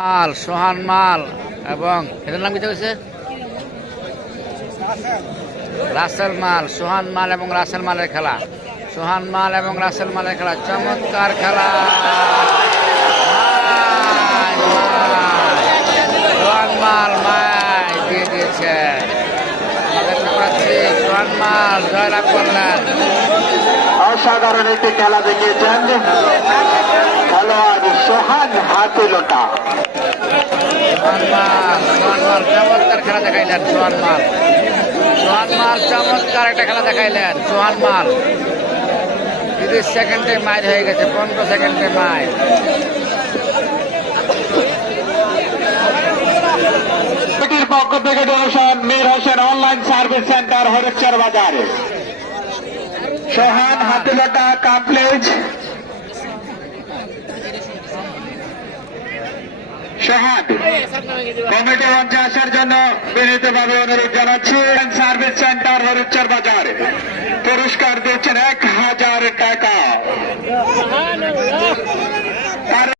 মাল, সোহান মাল এবং এটার নাম কি হয়েছে? রাসেল মাল, সোহান মাল এবং রাসেল মালের খেলা। সোহান মাল এবং রাসেল মালের খেলা, চমৎকার খেলা। সোহান মাল মাই দিয়ে দিয়েছে। সোহান মাল, জয়লাভ করলেন। অসাধারণ একটি খেলা দেখিয়েছেন। চমৎকার খেলা দেখাইলেন সোহান মাল সোহান মাল চমৎকার একটা খেলা দেখাইলেন সোহান মাল তিরিশ সেকেন্ডে মাইল হয়ে গেছে পনেরো সেকেন্ডে মাইল। পক্ষ থেকে donation Mir Hossain online service centre Hareshwar বাজার। সোহান হাতিলোটা কাপলেজ সোহান কমিটি মঞ্চে আসার জন্য বিনীতভাবে অনুরোধ জানাচ্ছি। সার্ভিস সেন্টার হরিচ্চর বাজার। পুরস্কার দিচ্ছেন এক হাজার টাকা।